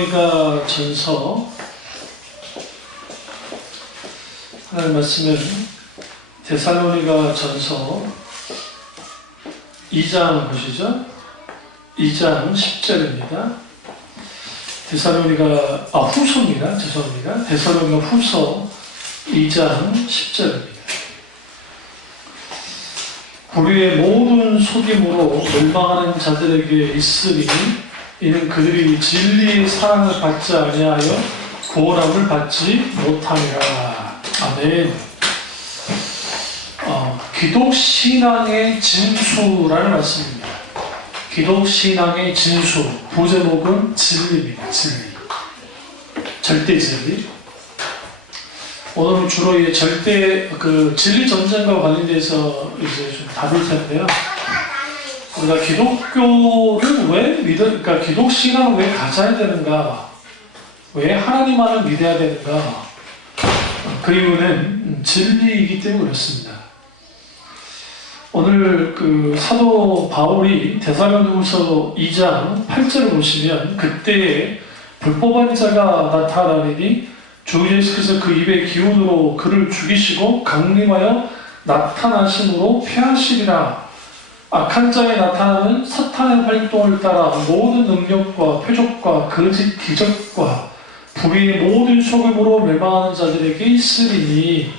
데살로니가 전서 하나님 말씀은 데살로니가 전서 2장 보시죠. 2장 10절입니다. 후서입니다. 죄송합니다. 데살로니가 후서 2장 10절입니다. 우리의 모든 속임으로 멸망하는 자들에게 있으니 이는 그들이 진리의 사랑을 받지 아니하여 구원함을 받지 못함이라. 아멘. 기독신앙의 진수라는 말씀입니다. 기독신앙의 진수, 부제목은 진리입니다. 진리. 절대 진리. 오늘은 주로 이 절대 진리 전쟁과 관련돼서 이제 좀 다룰 텐데요. 우리가 기독교를 그러니까 기독신앙을 왜 가져야 되는가? 왜 하나님만을 믿어야 되는가? 그 이유는 진리이기 때문에 그렇습니다. 오늘 사도 바울이 데살로니가후서 2장 8절을 보시면 그때에 불법한 자가 나타나니 주 예수께서 그 입의 기운으로 그를 죽이시고 강림하여 나타나심으로 폐하시리라. 악한 자에 나타나는 사탄의 활동을 따라 모든 능력과 표적과 거짓 기적과 불의의 모든 속임으로 멸망하는 자들에게 있으리니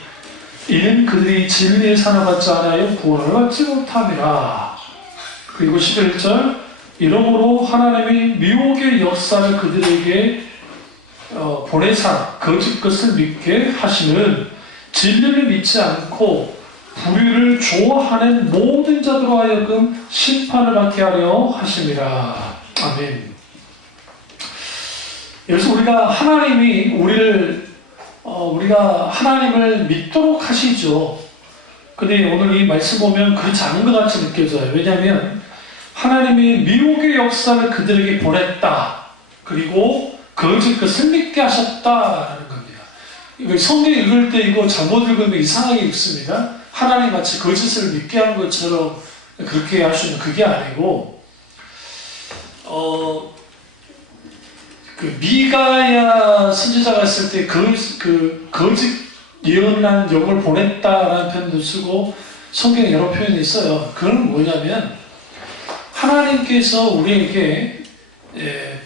이는 그들이 진리의 사랑을 받지 않아요 구원을 받지 못함이라. 그리고 11절 이러므로 하나님이 미혹의 역사를 그들에게 보내사 거짓 것을 믿게 하시는 진리를 믿지 않고 불의를 좋아하는 모든 자들로 하여금 심판을 받게 하려 하심이라. 아멘. 여기서 우리가 우리가 하나님을 믿도록 하시죠. 근데 오늘 이 말씀 보면 그렇지 않은 것 같이 느껴져요. 왜냐하면 하나님이 미혹의 역사를 그들에게 보냈다. 그리고 거짓 것을 믿게 하셨다라는 겁니다. 이거 성경 읽을 때 이거 잘못 읽으면 이상하게 읽습니다. 하나님 마치 거짓을 믿게 한 것처럼 그렇게 하시는 그게 아니고 미가야 선지자가 있을 때 거짓 예언한 영을 보냈다라는 표현도 쓰고 성경에 여러 표현이 있어요. 그건 뭐냐면 하나님께서 우리에게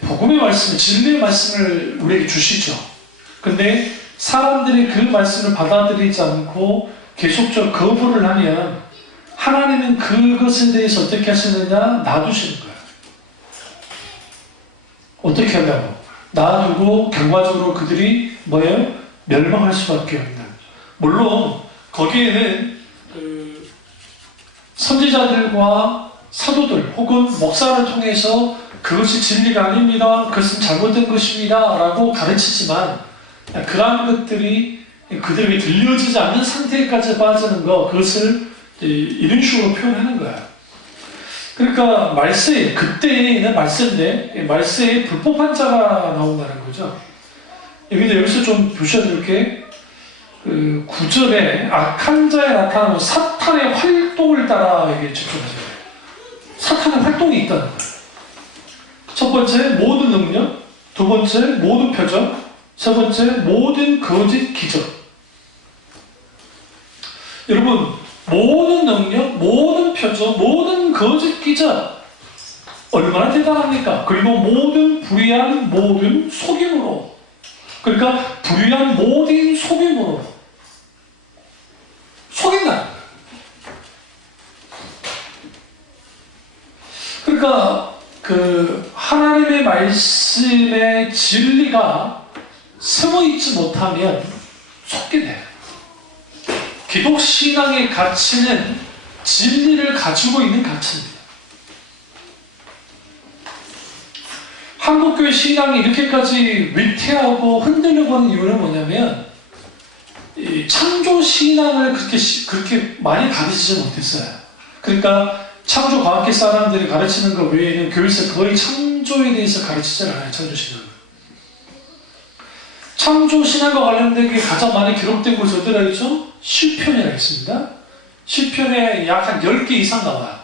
복음의 말씀, 진리의 말씀을 우리에게 주시죠. 근데 사람들이 그 말씀을 받아들이지 않고 계속적으로 거부를 하면 하나님은 그것에 대해서 어떻게 하시느냐? 놔두시는 거예요. 어떻게 하려고? 놔두고 결과적으로 그들이 멸망할 수밖에 없는. 물론 거기에는 선지자들과 사도들 혹은 목사를 통해서 그것이 진리가 아닙니다. 그것은 잘못된 것입니다. 라고 가르치지만 그러한 것들이 그들에게 들려지지 않는 상태까지 빠지는 거, 그것을 이런 식으로 표현하는 거야. 그러니까 말세, 그때는 말세인데 말세에 불법한 자가 나온다는 거죠. 여기서 좀 보셔야 될 게 9절에 악한 자에 나타나는 사탄의 활동을 따라 이게 집중하셔야 돼요. 사탄의 활동이 있다는 거예요. 첫 번째 모든 능력, 두 번째 모든 표적, 세 번째 모든 거짓 기적. 여러분 모든 능력, 모든 표적, 모든 거짓 기적 얼마나 대단합니까? 그리고 모든 불의한 모든 속임으로, 그러니까 불의한 모든 속임으로 속인다. 그러니까 하나님의 말씀의 진리가 숨어있지 못하면 속게 돼요. 기독신앙의 가치는 진리를 가지고 있는 가치입니다. 한국교회 신앙이 이렇게까지 위태하고 흔들려고 하는 이유는 뭐냐면 이 창조신앙을 그렇게 많이 가르치지 못했어요. 그러니까 창조과학계 사람들이 가르치는 것 외에는 교회에서 거의 창조에 대해서 가르치지 않아요. 창조신앙을. 창조신앙과 관련된 게 가장 많이 기록된 곳이 어디라 있죠? 시편이라 있습니다. 시편에 약 한 10개 이상 나와요.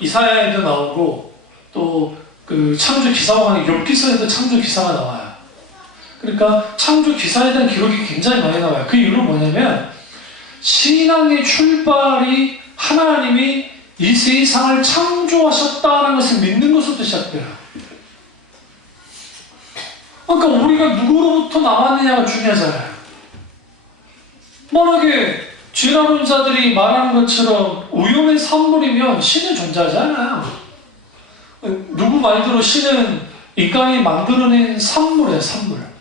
이사야에도 나오고 또 그 창조 기사와 관계 욥기서에도 창조 기사가 나와요. 그러니까 창조 기사에 대한 기록이 굉장히 많이 나와요. 그 이유는 뭐냐면 신앙의 출발이 하나님이 이 세상을 창조하셨다는 것을 믿는 것부터 시작돼요. 그러니까 우리가 누구로부터 나왔느냐가 중요하잖아요. 만약에 진화론자들이 말하는 것처럼 우연의 산물이면 신은 존재하지 않아요. 누구 말대로 신은 인간이 만들어낸 산물이에요, 산물.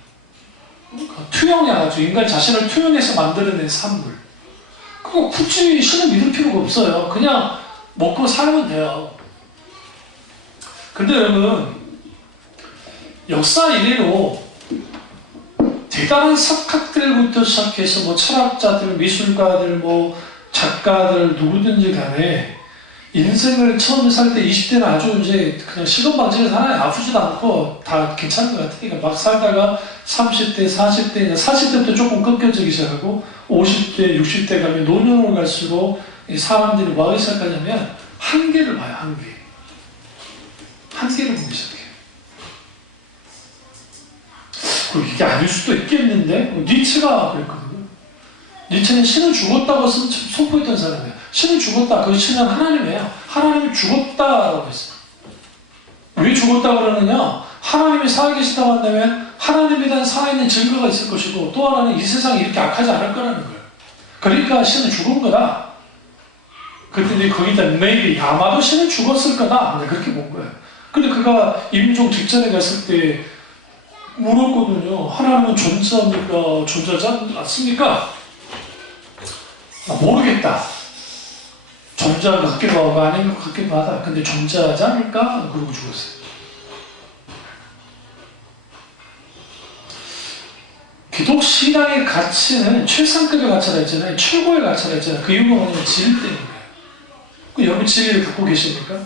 투영해가지고 인간 자신을 투영해서 만들어낸 산물. 그거 굳이 신을 믿을 필요가 없어요. 그냥 먹고 살면 돼요. 근데 여러분, 역사 이래로 대단한 석학들부터 시작해서 뭐 철학자들, 미술가들, 뭐 작가들 누구든지 간에 인생을 처음 살 때 20대는 아주 이제 그냥 시건방지게 살아요. 아프지도 않고 다 괜찮은 것 같으니까 막 살다가 30대, 40대, 40대부터 조금 꺾여지기 시작하고 50대, 60대 가면 노년으로 갈수록 사람들이 뭐 하기 시작하냐면 한계를 봐요. 한계. 한계를 보기 시작해요. 이게 아닐 수도 있겠는데 니체가 그랬거든요. 니체는 신은 죽었다고 선포했던 사람이에요. 신은 죽었다. 그 신은 하나님이에요. 하나님이 죽었다라고 했어요. 왜 죽었다고 그러느냐? 하나님이 살아계시다고 한다면 하나님에 대한 살아있는 증거가 있을 것이고 또 하나는 이 세상이 이렇게 악하지 않을 거라는 거예요. 그러니까 신은 죽은 거다. 그랬더니 거기다 maybe 아마도 신은 죽었을 거다. 그렇게 본 거예요. 근데 그가 임종 직전에 갔을 때 물었거든요. 하나님은 존재합니까? 존재하지 않습니까? 모르겠다. 존재한 것 같기도 하고 아닌 것 같기도 하다. 근데 존재하지 않을까? 그러고 죽었어요. 기독 신앙의 가치는 최상급의 가치라 했잖아요. 최고의 가치라 했잖아요. 그 이유가 뭐냐면 진리 때문에 그래요. 여러분 진리를 갖고 계십니까?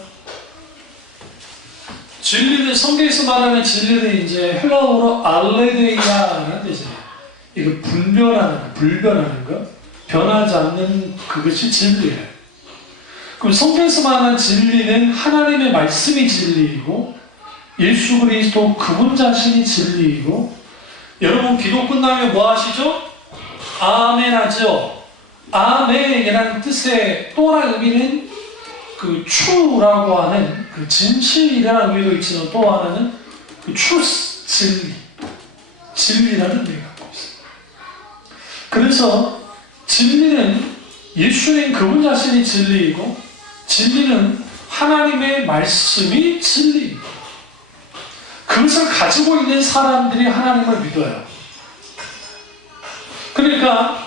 진리는 성경에서 말하는 진리는 이제 헬라어로 알레데이아라는 뜻이에요. 이거 불변하는 거, 변하지 않는 그것이 진리예요. 그럼 성경에서 말하는 진리는 하나님의 말씀이 진리이고 예수 그리스도 그분 자신이 진리이고 여러분 기도 끝나면 뭐 하시죠? 아멘 하죠. 아멘이라는 뜻의 또 하나의 의미는 그 true라고 하는 그 진실이라는 의미도 있지만 또 하나는 그 truth, 진리라는 의미가 갖고 있어요. 그래서 진리는 예수님 그분 자신이 진리이고 진리는 하나님의 말씀이 진리이고 그것을 가지고 있는 사람들이 하나님을 믿어요. 그러니까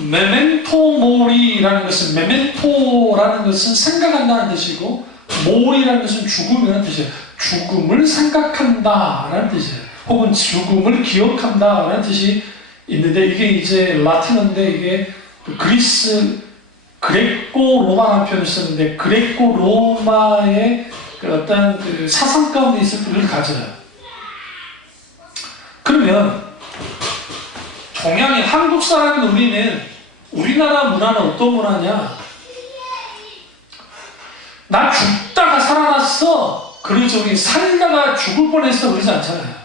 메멘토 모리라는 것은 메멘토라는 것은 생각한다는 뜻이고 모리라는 것은 죽음이라는 뜻이에요. 죽음을 생각한다라는 뜻이에요. 혹은 죽음을 기억한다라는 뜻이 있는데 이게 이제 라틴어인데 이게 그레코 로마라는 표현을 쓰는데 그레코 로마의 그 어떤 그 사상 가운데 있을 그걸 가져요. 그러면 동양인 한국 사람인 우리는 우리나라 문화는 어떤 문화냐? 나 죽다가 살아났어. 그러죠. 우리 살다가 죽을 뻔했어. 그러지 않잖아요.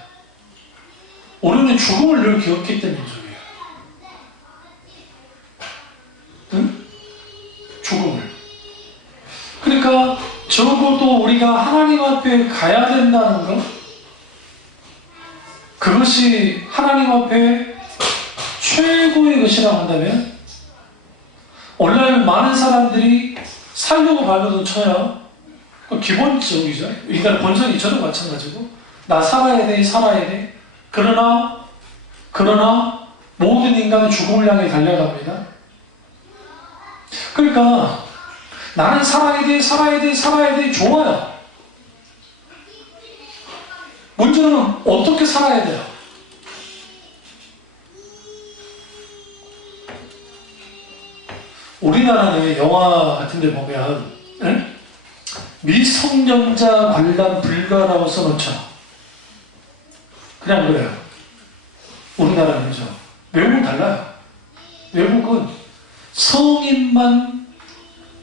우리는 죽음을 늘 기억했던 민족이에요. 응? 죽음을. 그러니까 적어도 우리가 하나님 앞에 가야 된다는 것, 그것이 하나님 앞에 최고의 것이라고 한다면 오늘날 많은 사람들이 살려고 발버둥 쳐요. 기본적이죠. 인간의 본성이 저도 마찬가지고 나 살아야 돼. 그러나 모든 인간은 죽음을 향해 달려갑니다. 그러니까 나는 살아야 돼 좋아요. 문제는 어떻게 살아야 돼요? 우리나라는 영화 같은 데 보면 미성년자 관람 불가라고 써놓죠. 그냥 그래요. 우리나라는죠. 외국은 달라요. 외국은 성인만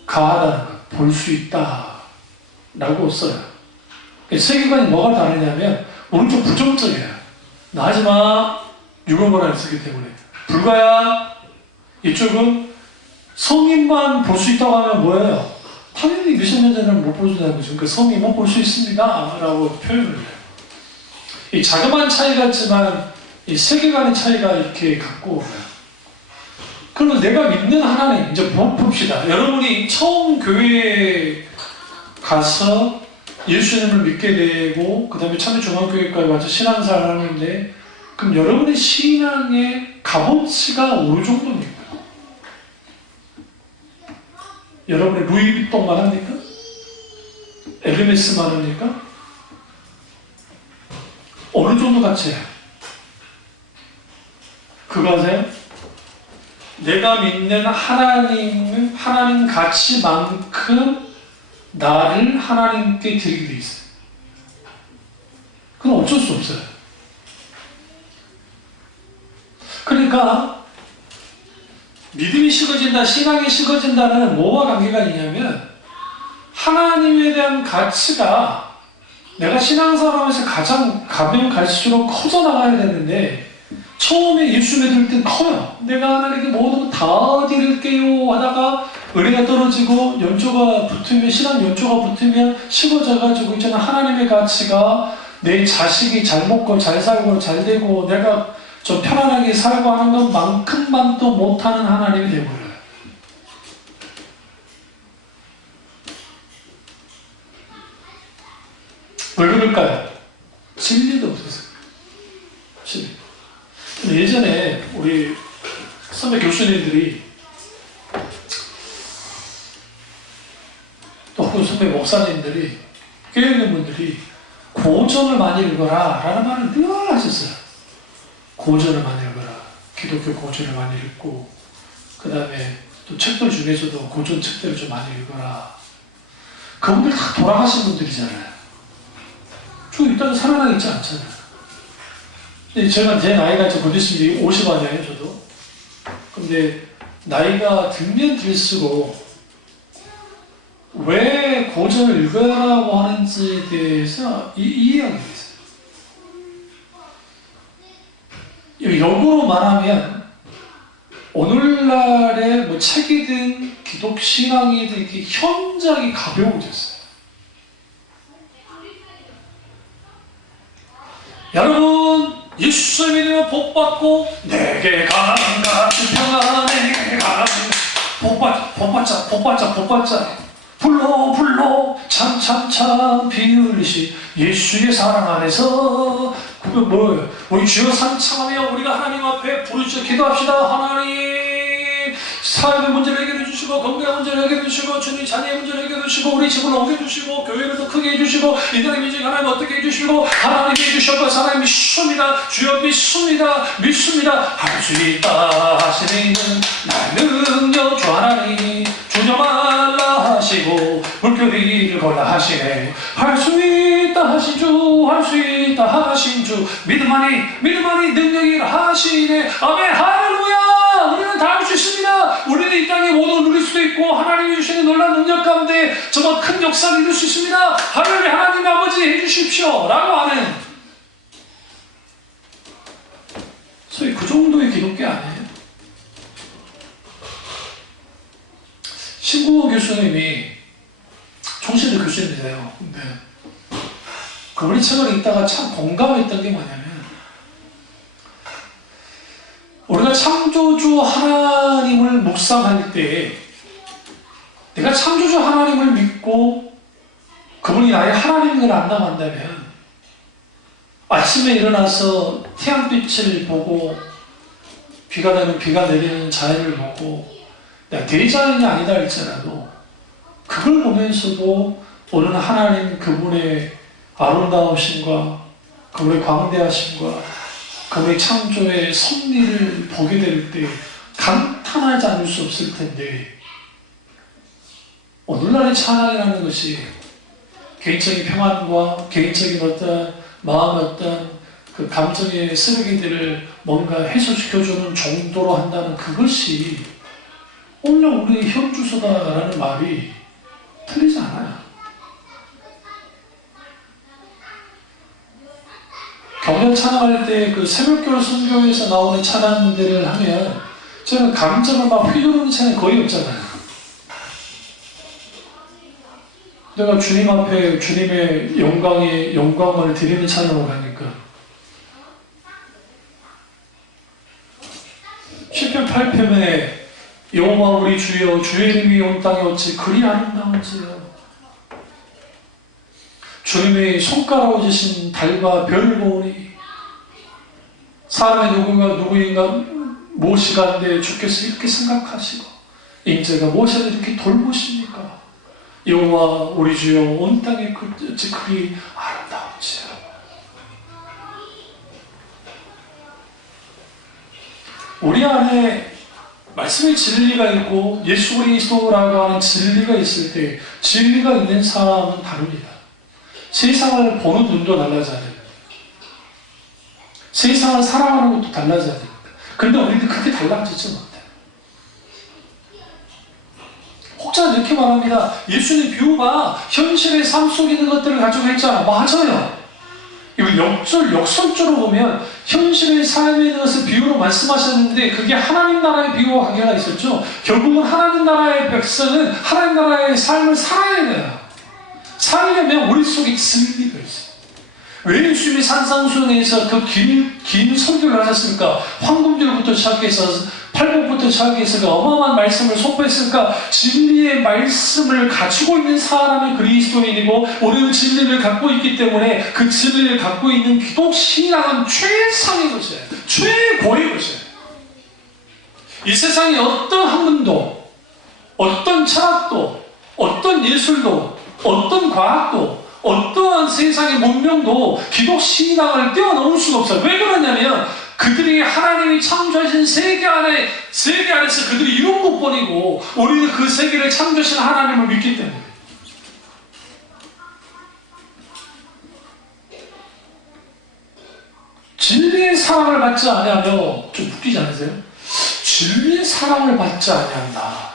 가하다는 것, 볼 수 있다. 라고 써요. 세계관이 뭐가 다르냐면 오른쪽 부정적이에요. 나 하지마, 유언권을 쓰기 때문에. 불가야. 이쪽은 성인만 볼 수 있다고 하면 뭐예요? 당연히 미성년자는 못 보여준다는 거죠. 그러니까 성인 못 볼 수 있습니다 라고 표현을 해요. 이 자그마한 차이 같지만 이 세계관의 차이가 이렇게 갖고 오고요. 그러면 내가 믿는 하나님, 이제 봅시다. 여러분이 처음 교회에 가서 예수님을 믿게 되고 그 다음에 참여중앙교회까지 와서 신앙생활을 하는데, 그럼 여러분의 신앙의 값어치가 어느 정도입니까? 여러분의 루이비통만 합니까? 에르메스만 합니까? 어느 정도 가치예요? 그거 아세요? 내가 믿는 하나님 가치만큼 나를 하나님께 드리게 돼 있어요. 그건 어쩔 수 없어요. 그러니까 믿음이 식어진다, 신앙이 식어진다는 뭐와 관계가 있냐면, 하나님에 대한 가치가 내가 신앙생활하면서 가면 갈수록 커져나가야 되는데, 처음에 예수 믿을 땐 커요. 내가 하나님께 모든 다 드릴게요 하다가 은혜가 떨어지고 연조가 붙으면, 신앙 연조가 붙으면 식어져가지고 이제는 하나님의 가치가 내 자식이 잘 먹고 잘 살고 잘 되고 내가 좀 편안하게 살고 하는 것만큼만도 못하는 하나님이 되어버려요. 왜 그럴까요? 진리도 없었어요. 진리. 예전에 우리 선배 교수님들이 또 혹은 선배 목사님들이 교회 있는 분들이 고전을 많이 읽어라 라는 말을 늘 하셨어요. 고전을 많이 읽어라. 기독교 고전을 많이 읽고 그 다음에 또 책들 중에서도 고전 책들을 좀 많이 읽어라. 그분들 다 돌아가신 분들이잖아요. 저 일단 살아나 있지 않잖아요. 제가 제 나이가 이제 곧 있으면 50 아니에요, 저도. 근데 나이가 들면 들수록 왜 고전을 읽으라고 하는지에 대해서 이해하게 됐어요. 역으로 말하면 오늘날의 뭐 책이든 기독 신앙이든 이렇게 현장이 가벼워졌어요. 여러분, 예수 믿으면 복 받고 내게 강같이 평안, 내게 강한 복 받자 불러 참 피 흘리시 예수의 사랑 안에서. 그게 뭐예요? 우리 주여 삼창하며 우리가 하나님 앞에 부르짖어 기도합시다. 하나님, 사회의 문제를 해결해 주시고 건강의 문제를 해결해 주시고 주님 자녀의 문제를 해결해 주시고 우리 집을 옮겨주시고 교회를 더 크게 해주시고 이들의 민족 하나님 어떻게 해주시고 하나님 해주셔서 하나님 믿습니다. 주여 믿습니다. 할 수 있다 하시는 나의 능력 주 하나님 주저 말라 하시고 물결 걸라 하시네. 할 수 있다 하신 주, 할 수 있다 하신 주, 믿음 안에 능력이 하시네. 아멘. 할렐루야. 우리는 다 할 수 있습니다. 우리는 이 땅에 모든 누릴 수도 있고 하나님이 주시는 놀라운 능력 가운데 정말 큰 역사를 이룰 수 있습니다. 할렐루야. 하나님 아버지 해주십시오 라고 하는, 소위 그 정도의 기독교 아니에요. 신구호 교수님이 총시대 교수님이세요. 근데 그분이 책을 읽다가 참 공감했던 게 뭐냐면, 우리가 창조주 하나님을 묵상할 때 내가 창조주 하나님을 믿고 그분이 나의 하나님을 안 나간다면 아침에 일어나서 태양빛을 보고 비가 내리는 자연을 보고 내가 대자연이 아니다 할지라도 그걸 보면서도 오늘 하나님 그분의 아름다우심과 그분의 광대하심과 그분의 창조의 섭리를 보게 될 때 감탄하지 않을 수 없을 텐데, 오늘날의 찬양이라는 것이 개인적인 평안과 개인적인 어떤 마음의 어떤 그 감정의 쓰레기들을 뭔가 해소시켜주는 정도로 한다는 그것이 오늘 우리의 현주소다라는 말이 틀리지 않아요. 경전 찬양할 때 그 새벽교회 선교에서 나오는 찬양들을 하면 저는 감정을 막 휘두르는 찬양이 거의 없잖아요. 내가 주님 앞에 주님의 영광을 드리는 찬양을 하니까. 시편 8편에 여호와 우리 주여 주의 이름이 온 땅에 어찌 그리 아름다운지요. 주님의 손가락으로 주신 달과 별을 보니 사람의 누구인가 무엇이간데 주께서 이렇게 생각하시고 인자가 무엇이라 이렇게 돌보십니까? 여호와 우리 주여 온 땅에 어찌 그리 아름다운지요. 우리 안에 말씀의 진리가 있고 예수 그리스도라고 하는 진리가 있을 때 진리가 있는 사람은 다릅니다. 세상을 보는 눈도 달라져야 됩니다. 세상을 사랑하는 것도 달라져야 됩니다. 그런데 우리는 그렇게 달라지지 못해요. 혹자 이렇게 말합니다. 예수님 비유가 현실의 삶 속에 있는 것들을 가지고 했잖아. 맞아요. 이거 역설적으로 보면 현실의 삶에 있는 것을 비유로 말씀하셨는데 그게 하나님 나라의 비유와 관계가 있었죠. 결국은 하나님 나라의 백성은 하나님 나라의 삶을 살아야 돼요. 살려면 우리 속에 진리가 있어요. 왜 예수님이 산상수훈에서 그 긴 설교를 하셨습니까? 황금줄부터 시작해서 팔복부터 시작해서 그 어마어마한 말씀을 선포했으니까 진리의 말씀을 가지고 있는 사람이 그리스도인이고 우리는 진리를 갖고 있기 때문에 그 진리를 갖고 있는 기독 신앙은 최상의 것이에요. 최고의 것이에요. 이 세상에 어떤 학문도 어떤 철학도 어떤 예술도 어떤 과학도 어떠한 세상의 문명도 기독 신앙을 뛰어넘을 수가 없어요. 왜 그러냐면 그들이 하나님이 창조하신 세계 안에서 그들이 이룬 것뿐이고 우리는 그 세계를 창조하신 하나님을 믿기 때문에. 진리의 사랑을 받지 아니하며 좀 웃기지 않으세요? 진리의 사랑을 받지 아니한다.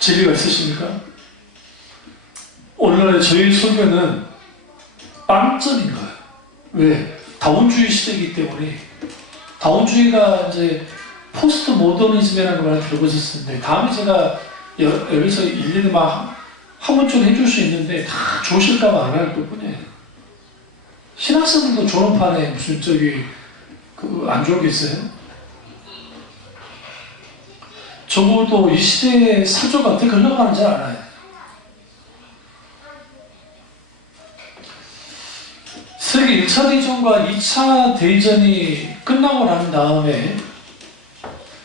진리가 있으십니까? 오늘날의 저희 설교는 빵점인 거예요. 왜? 다원주의 시대이기 때문에. 다원주의가 이제 포스트 모더니즘이라는 말을 들어보셨을 텐데 다음에 제가 여기서 일일이 막 한문좀 해줄 수 있는데 다 좋으실까봐 안 할 뿐이에요. 신학생들도 졸업판에 무슨 안 좋은 게 있어요? 적어도 이 시대의 사조가 어떻게 흘러가는지 알아요. 세계 1차 대전과 2차 대전이 끝나고 난 다음에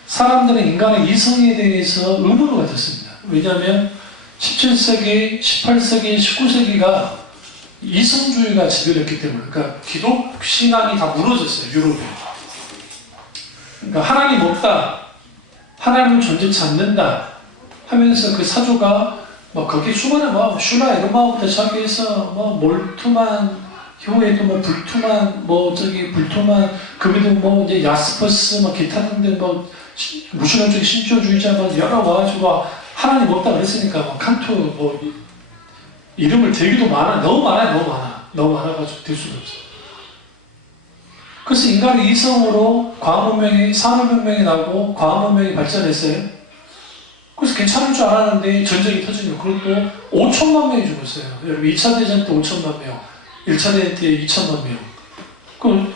사람들은 인간의 이성에 대해서 의문을 가졌습니다. 왜냐하면 17세기, 18세기, 19세기가 이성주의가 지배했기 때문에 그러니까 기독 신앙이 다 무너졌어요. 유럽에. 그러니까 하나님 없다. 하나님은 존재치 않는다 하면서 그 사조가 거기 수많은 슈라 이런 마음부터 시작해서 몰투만 효에도 불투만 불투만 그에도 이제 야스퍼스 기타 등등 무신론적 신조주의자 여러 와가지고 하나님 없다 그랬으니까 칸토 이름을 대기도 너무 많아가지고 될 수가 없어. 그래서 인간의 이성으로 과학문명이 산업문명이 나고 과학문명이 발전했어요. 그래서 괜찮을 줄 알았는데 전쟁이 터지고 그것도 5천만 명이 죽었어요. 여러분 2차 대전 때 5천만 명, 1차 대전 때 2천만 명.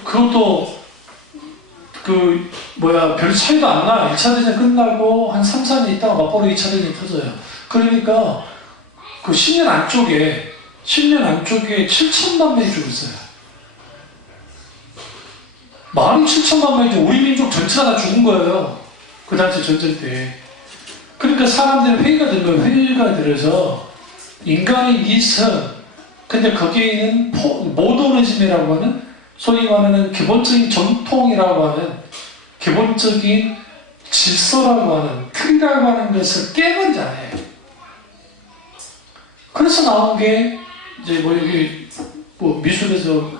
그것도 별 차이도 안 나. 1차 대전 끝나고 한 3, 4년 있다가 맞바로 2차 대전이 터져요. 그러니까 그 10년 안쪽에 7천만 명이 죽었어요. 말이 7천만 명이죠. 우리 민족 전체가 다 죽은 거예요. 그 당시 전쟁 때. 그러니까 사람들이 회의가 된 거예요. 회의가 들어서 인간의 이성, 근데 거기에는 모더니즘이라고 하는 소위 말하는 기본적인 전통이라고 하는 기본적인 질서라고 하는 틀이라고 하는 것을 깨버리잖아요. 그래서 나온 게 이제 여기 미술에서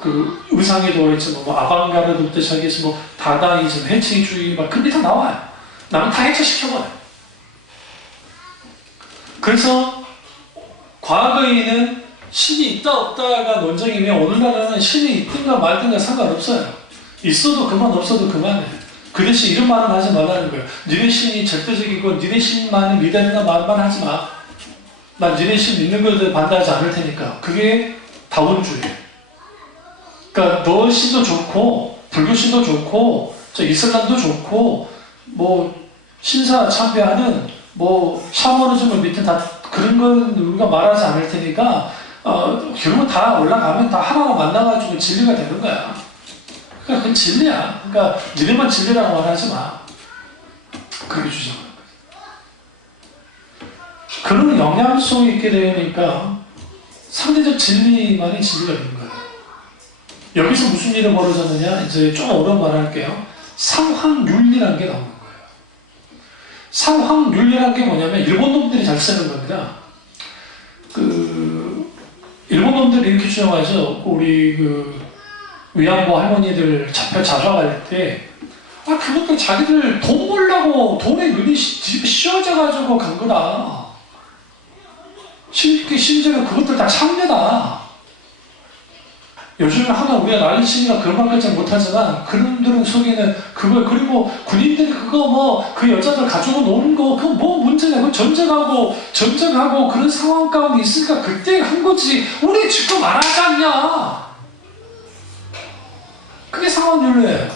의상에도 그랬지만 아방가르드부터 시작해서 다다이즘, 해체주의 그런 게 다 나와요. 나는 다 해체시켜버려요. 그래서 과거에는 신이 있다 없다가 논쟁이면 오늘날은 신이 있든가 말든가 상관없어요. 있어도 그만 없어도 그만해. 그 대신 이런 말은 하지 말라는 거예요. 니네 신이 절대적이고 니네 신만이 믿어야 말만 하지 마. 난 니네 신 믿는 것들 반대하지 않을 테니까. 그게 다원주의예요. 그러니까 너 신도 좋고 불교 신도 좋고 저 이슬람도 좋고 뭐 신사 참배하는 뭐 샤머니즘을 믿든 다 그런 건 우리가 말하지 않을 테니까 결국은 다 올라가면 다 하나가 만나가지고 진리가 되는 거야. 그러니까 그건 진리야. 그러니까 니네만 진리라고 말하지 마. 그렇게 주장하는 거야. 그런 영향성이 있게 되니까 상대적 진리만이 진리가 되는 거예요. 여기서 무슨 일이 벌어졌느냐? 이제 좀 어려운 말 할게요. 상황윤리라는 게 나오는 거예요. 상황윤리라는 게 뭐냐면 일본 놈들이 잘 쓰는 겁니다. 일본 놈들이 이렇게 주장하죠. 우리 위안부 할머니들 자수할 때 그것도 자기들 돈 벌려고 돈에 눈이 씌워져가지고 간 거다. 심지어 그것들 다 창녀다. 요즘에 하나 우리가 난리치니까 그런 말까지 못하지만 그놈들은 속에는 그걸 그리고 군인들이 그거 뭐 그 여자들 가지고 노는 거 그거 뭐 문제냐. 그거 전쟁하고 그런 상황 가운데 있으니까 그때 한 거지. 우리 지금 안 하지 않냐. 그게 상황윤리예요.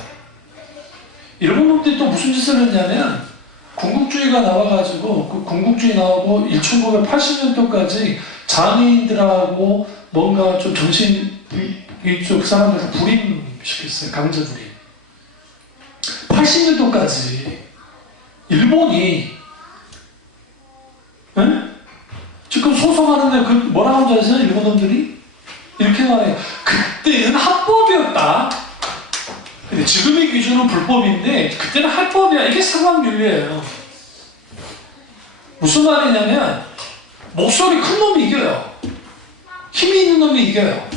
일본 놈들이 또 무슨 짓을 했냐면 군국주의가 나와가지고 그 군국주의 나오고 1980년도까지 장애인들하고 뭔가 좀 정신 이쪽 사람들을 불임시켰어요. 강제 불임. 80년도까지 일본이 지금 소송하는데 뭐라고 하는지 아세요? 일본 놈들이? 이렇게 말해요. 그때는 합법이었다. 근데 지금의 기준은 불법인데 그때는 합법이야. 이게 상황윤리예요. 무슨 말이냐면 목소리 큰 놈이 이겨요. 힘이 있는 놈이 이겨요.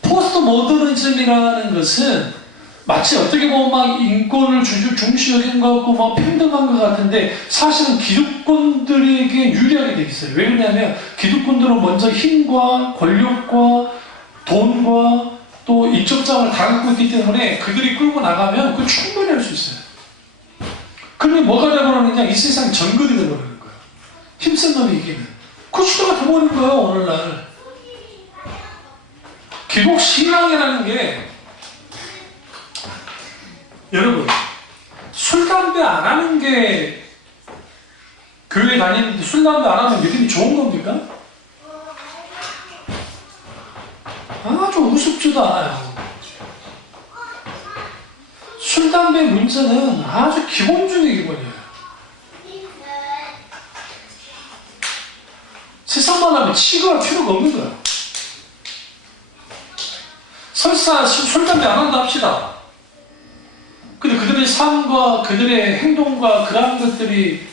포스트 모더니즘이라는 것은 마치 어떻게 보면 막 인권을 중시 여긴 것 같고 막 평등한 것 같은데 사실은 기득권들에게 유리하게 돼 있어요. 왜 그러냐면 기득권들은 먼저 힘과 권력과 돈과 또 인적장을 다 갖고 있기 때문에 그들이 끌고 나가면 그걸 충분히 할 수 있어요. 그러면 뭐가 되버리느냐? 이 세상이 정글이 되버리는 거예요. 힘센 놈이 이기는. 그 시대가 돼버린 거예요, 오늘날. 기독 신앙이라는 게 여러분 술, 담배 안 하는 게 교회 다니는데 술, 담배 안 하면 믿음이 좋은 겁니까? 아주 우습지도 않아요. 술, 담배 문제는 아주 기본 중의 기본이에요. 세상만 하면 치료할 필요가 없는 거예요. 설사 술, 담배 안 한다 합시다. 근데 그들의 삶과 그들의 행동과 그러한 것들이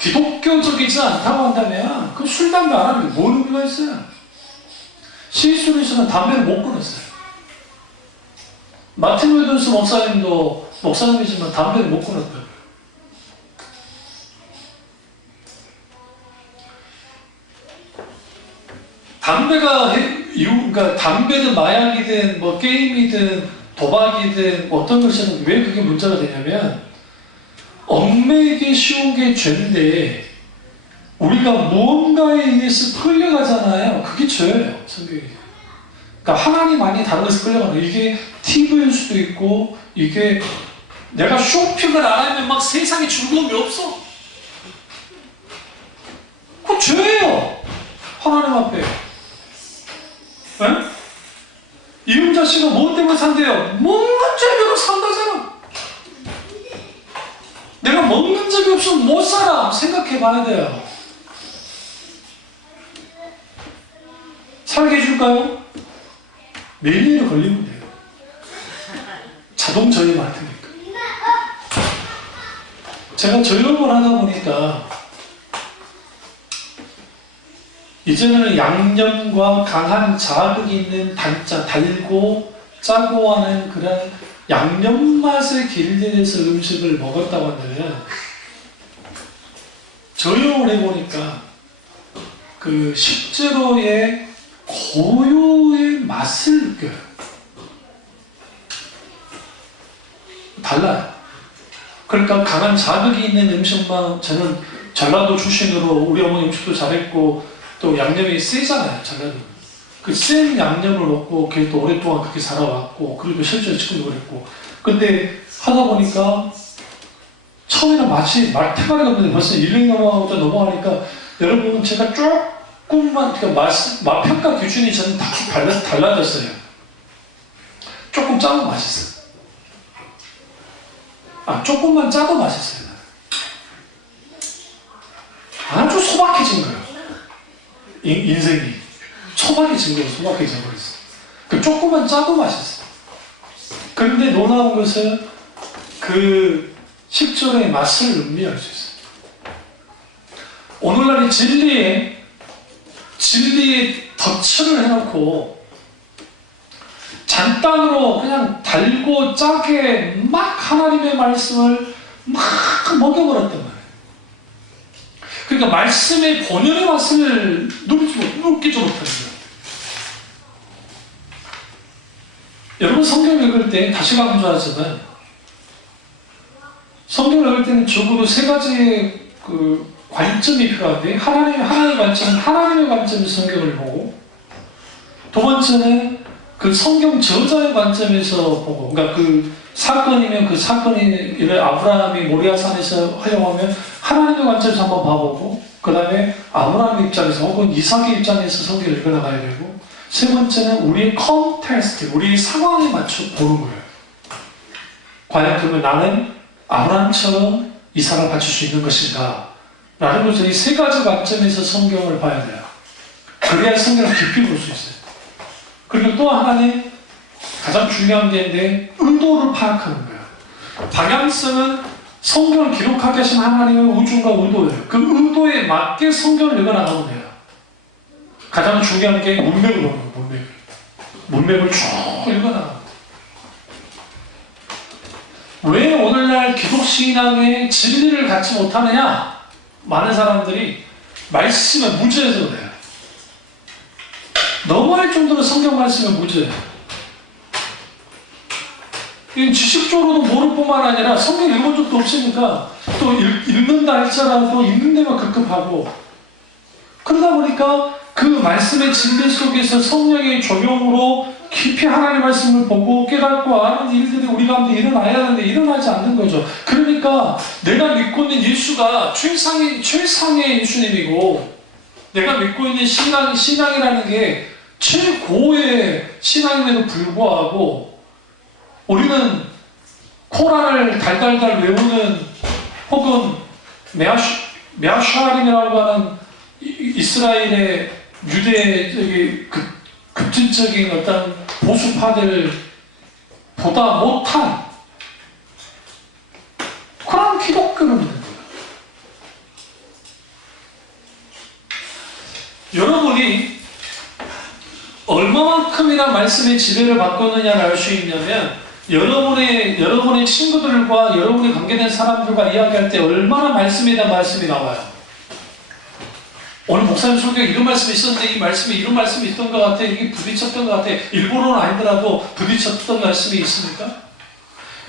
기독교적이지 않다고 한다면 그 술, 담배 안 하는 게 뭔 의미가 있어요? 시스루에서는 담배를 못 끊었어요. 마틴 웨든스 목사님도 목사님이지만 담배를 못 끊었다고요. 그러니까 담배든 마약이든 뭐 게임이든 도박이든 어떤 것이든 왜 그게 문제가 되냐면 얽매이기 쉬운 게 죄인데 우리가 무언가에 의해서 끌려가잖아요. 그게 죄예요. 성경이. 그러니까 하나님 아닌 다른 것에 끌려가는 거예요. 이게 TV일 수도 있고 이게 내가 쇼핑을 안 하면 막 세상에 즐거움이 없어. 그거 죄예요. 하나님 앞에. 네? 이음자 씨가 뭐 때문에 산대요? 먹는 재미로 산다잖아. 내가 먹는 재미 없으면 못 살아. 생각해 봐야 돼요. 살게 해줄까요? 매일매일 걸리면 돼요. 자동 저염 할 테니까. 제가 저염을 하다 보니까 이제는 양념과 강한 자극이 있는 달고 짜고 하는 그런 양념 맛의 길들여서 음식을 먹었다고 한다면 저염을 해보니까 그 식재료의 고유의 맛을 느껴요. 달라요. 그러니까 강한 자극이 있는 음식만, 저는 전라도 출신으로 우리 어머니 음식도 잘했고 또 양념이 세잖아요. 전라도. 그 센 양념을 먹고 그게 또 오랫동안 그렇게 살아왔고, 그리고 실제로 지금도 그랬고. 근데 하다 보니까 처음에는 맛이 말태가리가 없는데 벌써 1년 넘어가니까 여러분, 제가 조금만, 그러니까 맛 평가 기준이 저는 달라졌어요. 조금 짜도 맛있어요. 조금만 짜도 맛있어요. 아주 소박해진 거예요. 인생이. 소박해진 거예요. 소박해져 버렸어. 그 조금만 짜도 맛있어요. 그런데 놀라운 것은 그 식재료의 맛을 음미할 수 있어요. 오늘날 이 진리에 덧칠을 해놓고 잔단으로 그냥 달고 짜게 막 하나님의 말씀을 막 먹여버렸단 말이에요. 그러니까 말씀의 본연의 맛을 느끼지 못하는 거예요. 여러분, 성경 읽을 때 다시 강조하지만, 성경을 읽을 때는 적어도 세 가지의 그 관점이 필요한데, 하나님의 관점은 하나님의 관점에서 성경을 보고, 두 번째는 그 성경 저자의 관점에서 보고, 그러니까 그 사건이면 그 사건이 아브라함이 모리아산에서 하려고 하면 하나님의 관점에서 한번 봐보고, 그 다음에 아브라함의 입장에서 혹은 이삭의 입장에서 성경을 읽어나가야 되고, 세 번째는 우리의 컨텍스트, 우리의 상황에 맞춰 보는 거예요. 과연 그러면 나는 아브라함처럼 이삭을 바칠 수 있는 것인가? 라는 것을 이 세 가지 관점에서 성경을 봐야 돼요. 그래야 성경을 깊이 볼 수 있어요. 그리고 또 하나는 가장 중요한 게 있는데, 의도를 파악하는 거예요. 방향성은 성경을 기록하게 하신 하나님의 우중과 의도예요. 그 의도에 맞게 성경을 읽어나가면 돼요. 가장 중요한 게 문맥을 보는 거예요. 문맥을 쭉 읽어나가는 거예요. 왜 오늘날 기독신앙의 진리를 갖지 못하느냐? 많은 사람들이 말씀에 무죄해서 그래요. 너무할 정도로 성경 말씀에 무죄해요. 지식적으로도 모를 뿐만 아니라 성경 읽은 적도 없으니까 또 읽는다 할지라도 읽는 데만 급급하고, 그러다 보니까 그 말씀의 진리 속에서 성령의 조명으로 깊이 하나님의 말씀을 보고 깨닫고 아는 일들이 우리 가운데 일어나야 하는데 일어나지 않는 거죠. 그러니까 내가 믿고 있는 예수가 최상의 예수님이고, 내가 믿고 있는 신앙이라는 게 최고의 신앙임에도 불구하고, 우리는 코란을 달달달 외우는, 혹은 메아샤림이라고 하는 이스라엘의 유대의 급진적인 어떤 보수파들보다 못한 그런 기독교를 믿는 거예요. 여러분이 얼마만큼이나 말씀의 지배를 받고 있느냐를 알 수 있냐면, 여러분의 친구들과 여러분이 관계된 사람들과 이야기할 때 얼마나 말씀에 대한 말씀이 나와요. 오늘 목사님 설교에 이런 말씀이 있었는데 이 말씀에 이런 말씀이 있던 것 같아, 이게 부딪혔던 것 같아. 일부러는 아니더라도 부딪혔던 말씀이 있습니까?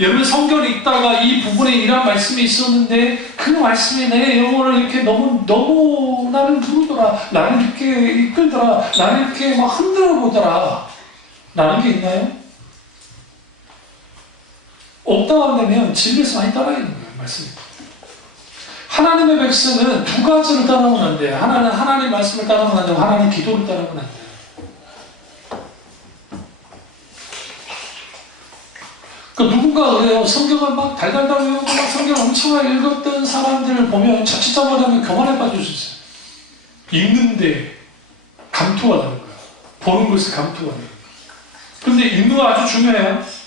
여러분, 성경을 읽다가 이 부분에 이런 말씀이 있었는데 그 말씀이 내 영혼을 이렇게 너무 나를 누르더라, 나를 이렇게 이끌더라, 나를 이렇게 막 흔들어 보더라 라는 게 있나요? 없다고 한다면 진리에서 많이 따라 있는 거예요. 말씀이. 하나님의 백성은 두 가지를 따라오면 안 돼요. 하나는 하나님 말씀을 따라오면 안 되고, 하나는 기도를 따라오면 안 돼요. 그러니까 누군가 그래요. 성경을 막 달달달 외우고 막 성경을 엄청나게 읽었던 사람들을 보면 자칫 잘못하면 교만에 빠질 수 있어요. 읽는데 감투가 되는 거예요. 보는 것에 감투가 되는 거예요. 그런데 읽는 거 아주 중요해요.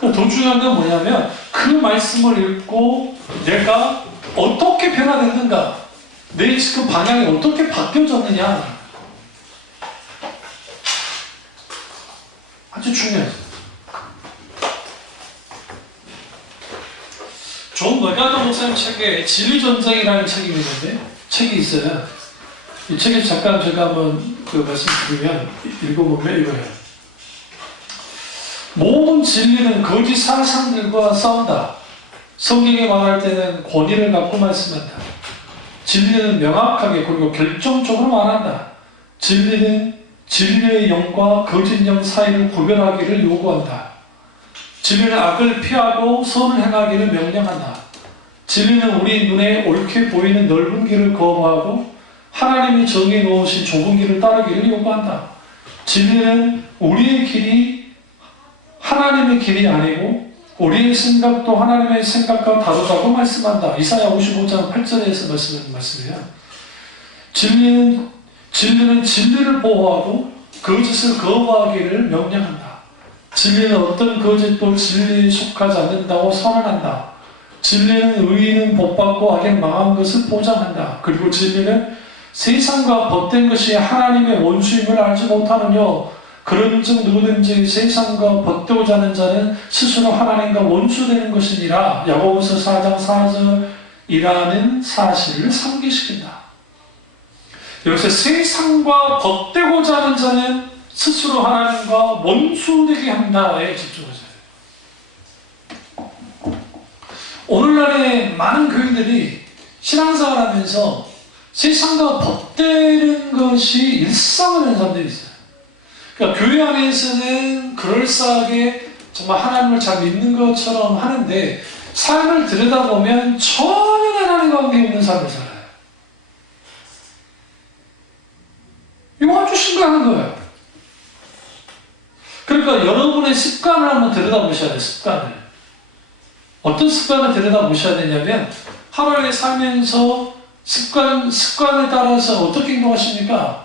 더 중요한 건 뭐냐면, 그 말씀을 읽고 내가 어떻게 변화됐는가, 내 지금 방향이 어떻게 바뀌어졌느냐, 아주 중요해요. 존 머가더 목사님 책에 진리전쟁이라는 책이 있는데, 책이 있어요. 이 책에서 잠깐 제가 한번 그 말씀드리면 읽어보면 이거예요. 모든 진리는 거짓 사상들과 싸운다. 성경에 말할 때는 권위를 갖고 말씀한다. 진리는 명확하게 그리고 결정적으로 말한다. 진리는 진리의 영과 거짓 영 사이를 구별하기를 요구한다. 진리는 악을 피하고 선을 행하기를 명령한다. 진리는 우리 눈에 옳게 보이는 넓은 길을 거부하고 하나님이 정해 놓으신 좁은 길을 따르기를 요구한다. 진리는 우리의 길이 하나님의 길이 아니고 우리의 생각도 하나님의 생각과 다르다고 말씀한다. 이사야 55장 8절에서 말씀하는 말씀이에요. 진리는 진리를 보호하고 거짓을 거부하기를 명령한다. 진리는 어떤 거짓도 진리에 속하지 않는다고 선언한다. 진리는 의인은 복받고 악인 망한 것을 보장한다. 그리고 진리는 세상과 벗된 것이 하나님의 원수임을 알지 못하느냐. 그런즉 누구든지 세상과 벗되고자 하는 자는 스스로 하나님과 원수되는 것이니라. 야고보서 4장 4절이라는 사실을 상기시킨다. 여기서 세상과 벗되고자 하는 자는 스스로 하나님과 원수되게 한다에 집중하세요. 오늘날의 많은 교인들이 신앙생활 하면서 세상과 벗되는 것이 일상을 하는 사람들이 있어요. 그러니까 교회 안에서는 그럴싸하게 정말 하나님을 잘 믿는 것처럼 하는데 삶을 들여다보면 전혀 하나님과 관계없는 삶을 살아요. 이거 아주 심각한 거예요. 그러니까 여러분의 습관을 한번 들여다보셔야 돼요. 습관을. 어떤 습관을 들여다보셔야 되냐면 하루에 살면서 습관에 따라서 어떻게 행동하십니까?